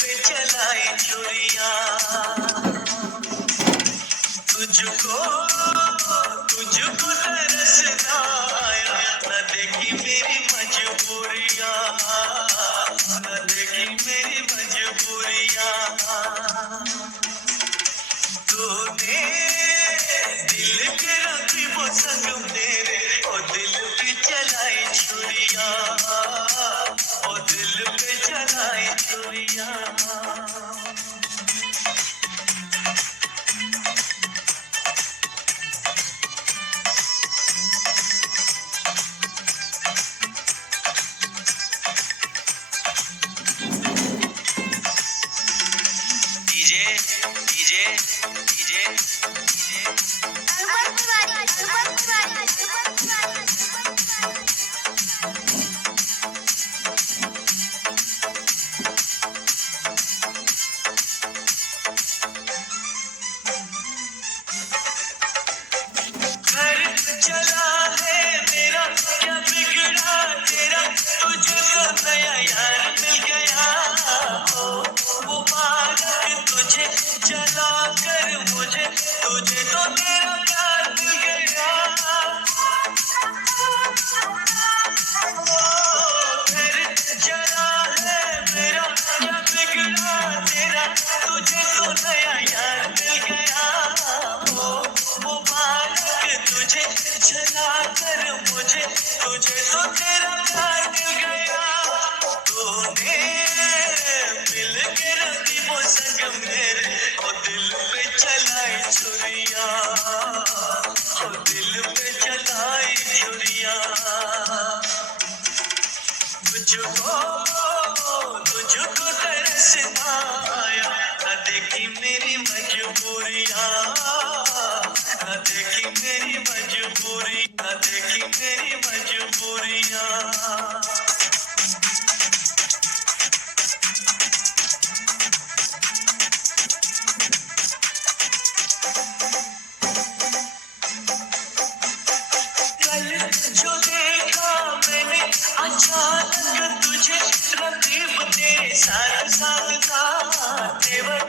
पे चलाई छुरियां, तुझको तुझको तरसना आया, न देखी मेरी मजबूरियां, न देखी मेरी मजबूरियां। तूने दिल के रखी वो संग मेरे, ओ दिल पे चलाई छुरियां, ओ दिल पे चलाई छुरियां। डीजे डीजे डीजे डीजे घर चला है मेरा, क्या बिगड़ा तेरा, तुझे तो नया यार मिल गया। ओ मुबारक तुझे चला कर मुझे, तुझे तो तेरा प्यार मिल गया। घर चला है मेरा, क्या बिगड़ा तेरा, तुझे तो नया यार मिल गया। ओ मुबारक तुझे चला कर मुझे, तुझे तो तेरा प्यार मिल गया। तूने मिल के रखी वो संग मेरे, ओ दिल पे चलाई छुरियां, ओ दिल पे चलाई छुरियां। तुझको तुझको तरसना आया, न देखी मेरी मजबूरियां, न देखी मेरी मजबूरी, न देखी मेरी मजबूरियां। कल जो देखा मैंने अचानक तुझे, रकीब तेरे साथ साथ था, तेवर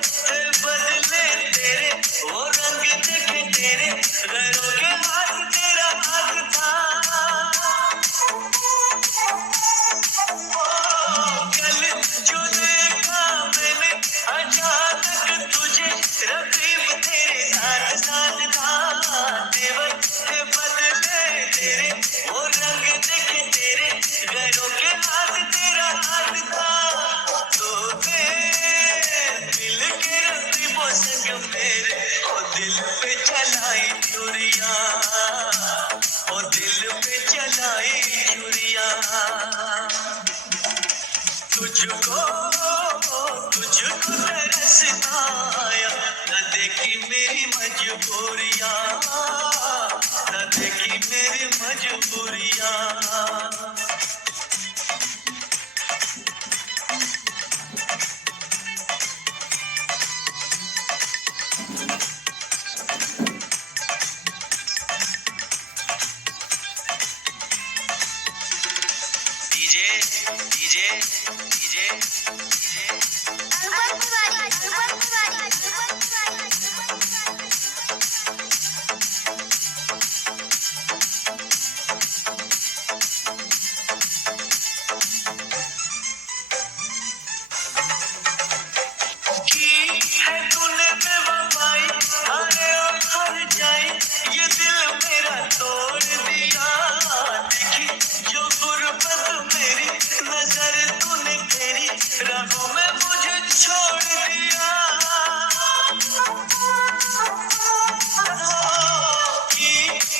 बदले तेरे, वो रंग देखे तेरे, घरों के हाथ तेरा हाथ था। कल जो देखा मैंने अचानक तुझे, रकीब तेरे साथ साथ था, तेवर बदले तेरे, वो रंग देखे तेरे, घरों के हाथ तेरा हाथ था। तूने मिल के रखी वो संग मेरे, ओ दिल पे चलाई छुरियां, ओ दिल पे चलाई छुरियां। तुझको तुझको तरसना आया, न देखी मेरी मजबूरियां, न देखी मेरी मजबूरियां। डीजे डीजे डीजे डीजे की है तूने बेवफाई, अरे ओ हर जाए, ये दिल मेरा तोड़ दिया। देखी जो गुर्बत मेरी, नजर तूने तेरी, राहों में मुझे छोड़ दिया। की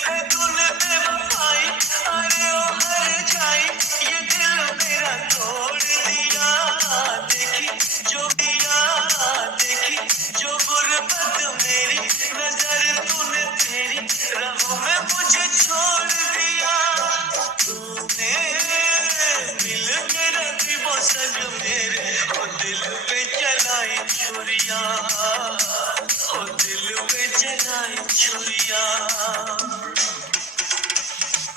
है तूने बेवफाई, अरे ओ हर जाए, ये दिल मेरा तोड़ दिया। देखी जो दिया, देखी जो गुर्बत मेरी, नजर तूने तेरी, राहों में मुझे छोड़ दिया। तूने मिल के रखी वो संग मेरे, ओ दिल पे चलाई छुरियां, ओ दिल पे चलाई छुरियां।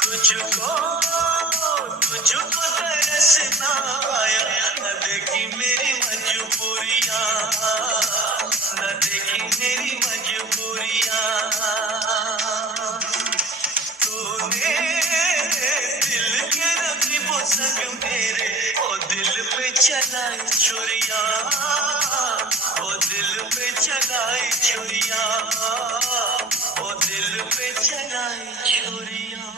तुझको तुझको वापस ना आया, न देखी मेरी मजबूरियां, न देखी मेरी मजबूरियां। तूने दिल के रकीबों संग मेरे ओ दिल पे चलाई छुरियां, ओ दिल पे चलाई छुरियां, ओ दिल पे चलाई छुरियां।